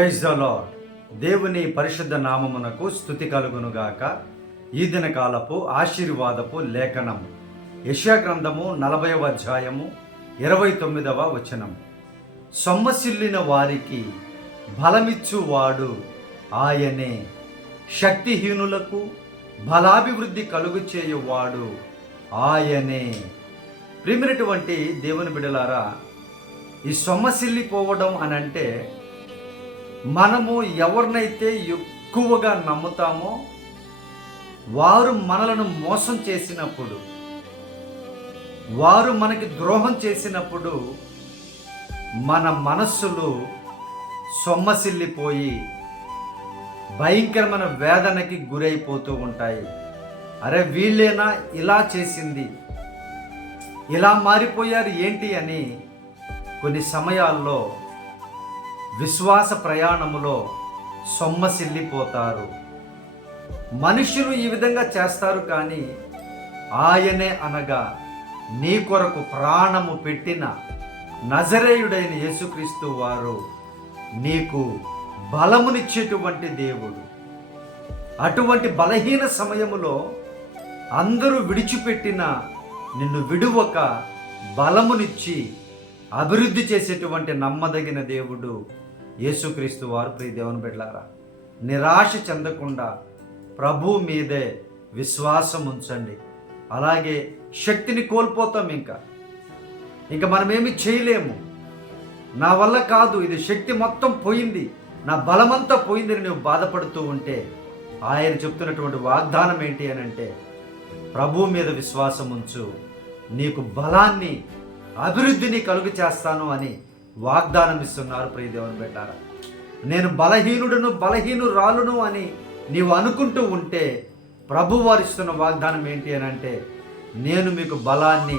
Praise the lord దేవుని పరిశుద్ధ నామమునకు స్థుతి కలుగునుగాక. ఈ దిన కాలపు ఆశీర్వాదపు లేఖనం యశా గ్రంథము నలభైవ అధ్యాయము ఇరవై తొమ్మిదవ వచనం సొమ్మసిల్లిన వారికి బలమిచ్చువాడు ఆయనే. శక్తిహీనులకు బలాభివృద్ధి కలుగు చేయువాడు ఆయనే. ప్రిమినటువంటి దేవుని బిడలారా ఈ సొమ్మసిల్లిపోవడం అని అంటే మనము ఎవరినైతే ఎక్కువగా నమ్ముతామో వారు మనలను మోసం చేసినప్పుడు వారు మనకి ద్రోహం చేసినప్పుడు మన మనస్సులు సొమ్మసిల్లిపోయి భయంకరమైన వేదనకి గురైపోతూ ఉంటాయి. అరే వీళ్ళేనా ఇలా చేసింది? ఇలా మారిపోయారు ఏంటి అని కొన్ని సమయాల్లో విశ్వాస ప్రయాణములో సొమ్మసిల్లిపోతారు. మనుషులు ఈ విధంగా చేస్తారు కానీ ఆయనే అనగా నీ కొరకు ప్రాణము పెట్టిన నజరేయుడైన యేసుక్రీస్తు వారు నీకు బలమునిచ్చేటువంటి దేవుడు. అటువంటి బలహీన సమయములో అందరూ విడిచిపెట్టిన నిన్ను విడువక బలమునిచ్చి అభివృద్ధి చేసేటువంటి నమ్మదగిన దేవుడు యేసుక్రీస్తు వారు. ప్రియ దేవుని బిడ్డారా నిరాశ చెందకుండా ప్రభు మీదే విశ్వాసం ఉంచండి. అలాగే శక్తిని కోల్పోతాం ఇంకా. ఇంకా మనమేమి చేయలేము. నా వల్ల కాదు ఇది శక్తి మొత్తం పోయింది. నా బలమంతా పోయిందని నువ్వు బాధపడుతూ ఉంటే ఆయన చెప్తున్నటువంటి వాగ్దానం ఏంటి అని అంటే ప్రభు మీద విశ్వాసం ఉంచు. నీకు బలాన్ని అభివృద్ధిని కలుగు చేస్తాను అని వాగ్దానం ఇస్తున్నారు ప్రియదేవన్ బిడ్డారా. నేను బలహీనుడును బలహీనురాలును అని నీవు అనుకుంటూ ఉంటే ప్రభువారు ఇస్తున్న వాగ్దానం ఏంటి అని అంటే నేను మీకు బలాన్ని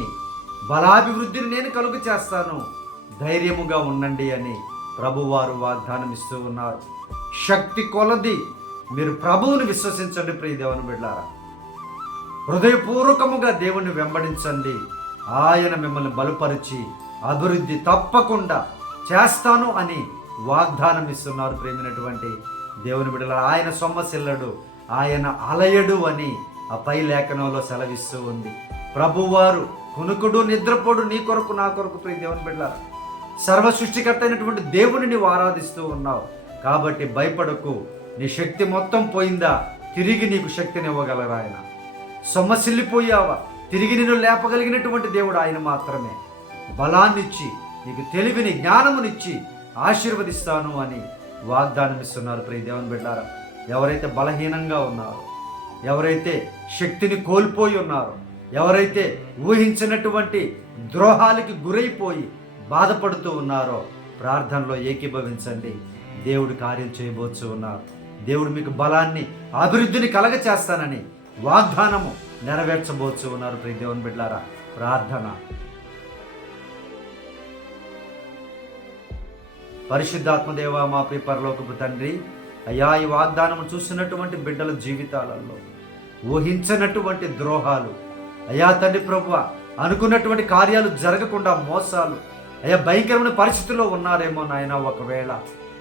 బలాభివృద్ధిని నేను కలుగు చేస్తాను. ధైర్యముగా ఉండండి అని ప్రభువారు వాగ్దానం ఇస్తూ ఉన్నారు. శక్తి కొలది మీరు ప్రభువుని విశ్వసించండి ప్రియ దేవుని బిడ్డారా. హృదయపూర్వకముగా దేవుణ్ణి వెంబడించండి. ఆయన మిమ్మల్ని బలపరిచి అభివృద్ధి తప్పకుండా చేస్తాను అని వాగ్దానం ఇస్తున్నారు ప్రేమినటువంటి దేవుని బిడ్డల ఆయన సొమ్మసిల్లడు ఆయన అలయడు అని ఆ పై లేఖనంలో సెలవిస్తూ ఉంది. ప్రభువారు కునుకుడు నిద్రపోడు నీ కొరకు నా కొరకు ప్రియ దేవుని బిడ్డ సర్వ సృష్టికర్త అయినటువంటి దేవుని నీవు ఆరాధిస్తూ ఉన్నావు. కాబట్టి భయపడకు నీ శక్తి మొత్తం పోయిందా? తిరిగి నీకు శక్తిని ఇవ్వగలరా ఆయన. సొమ్మసిల్లిపోయావా? తిరిగి నిన్ను లేపగలిగినటువంటి దేవుడు ఆయన మాత్రమే. బలాన్నిచ్చి నీకు తెలివిని జ్ఞానమునిచ్చి ఆశీర్వదిస్తాను అని వాగ్దానం ఇస్తున్నారు ప్రియ దేవుని బిడ్డారా ఎవరైతే బలహీనంగా ఉన్నారో ఎవరైతే శక్తిని కోల్పోయి ఉన్నారో ఎవరైతే ఊహించినటువంటి ద్రోహాలకి గురైపోయి బాధపడుతూ ఉన్నారో ప్రార్థనలో ఏకీభవించండి. దేవుడు కార్యం చేయబోచు ఉన్నారు. దేవుడు మీకు బలాన్ని అభివృద్ధిని కలగ చేస్తానని వాగ్దానము నెరవేర్చబోతూ ఉన్నారు ప్రియ దేవుని బిడ్డారా ప్రార్థన. పరిశుద్ధాత్మదేవ మా ప్రియ పరలోకపు తండ్రి అయ్యా ఈ వాగ్దానం చూసినటువంటి బిడ్డల జీవితాలలో ఊహించనటువంటి ద్రోహాలు అయ్యా తండ్రి ప్రభు అనుకున్నటువంటి కార్యాలు జరగకుండా మోసాలు అయ్యా భయంకరమైన పరిస్థితుల్లో ఉన్నారేమో నాయన ఒకవేళ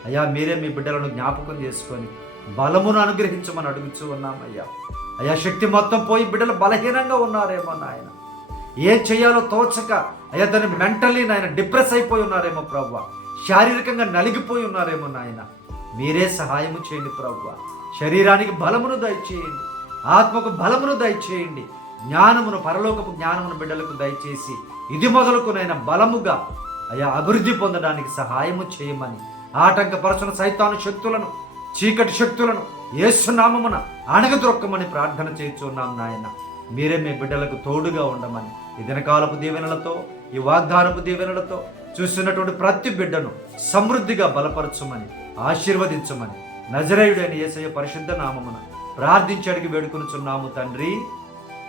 అయ్యా మీరే మీ బిడ్డలను జ్ఞాపకం చేసుకొని బలమును అనుగ్రహించమని అడుగుచూ ఉన్నాం అయ్యా శక్తి మొత్తం పోయి బిడ్డలు బలహీనంగా ఉన్నారేమో నాయన. ఏం చేయాలో తోచక అయ్యా దాన్ని మెంటల్లీ నాయన డిప్రెస్ అయిపోయి ఉన్నారేమో ప్రవ్వ. శారీరకంగా నలిగిపోయి ఉన్నారేమో నాయన. మీరే సహాయము చేయండి ప్రవ్వ. శరీరానికి బలమును దయచేయండి. ఆత్మకు బలమును దయచేయండి. జ్ఞానమును పరలోకపు జ్ఞానమును బిడ్డలకు దయచేసి ఇది మొదలుకునైన బలముగా అయా అభివృద్ధి పొందడానికి సహాయము చేయమని ఆటంకపరచున సైతాను శక్తులను చీకటి శక్తులను ఏసునామమున అణగద్రొక్కమని ప్రార్థన చేయించున్నాం నాయన. మీరే మీ బిడ్డలకు తోడుగా ఉండమని. ఇదనకాలపు దినకాలపు దీవెనలతో ఈ వాగ్దానపు దీవెనలతో చూస్తున్నటువంటి ప్రతి బిడ్డను సమృద్ధిగా బలపరచమని ఆశీర్వదించమని. నజరేయుడైన యేసయ్య పరిశుద్ధ నామమున ప్రార్థించడికి అడిగి వేడుకొనుచున్నాము తండ్రి.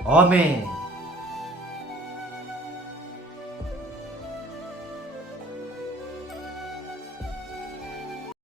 ఆమె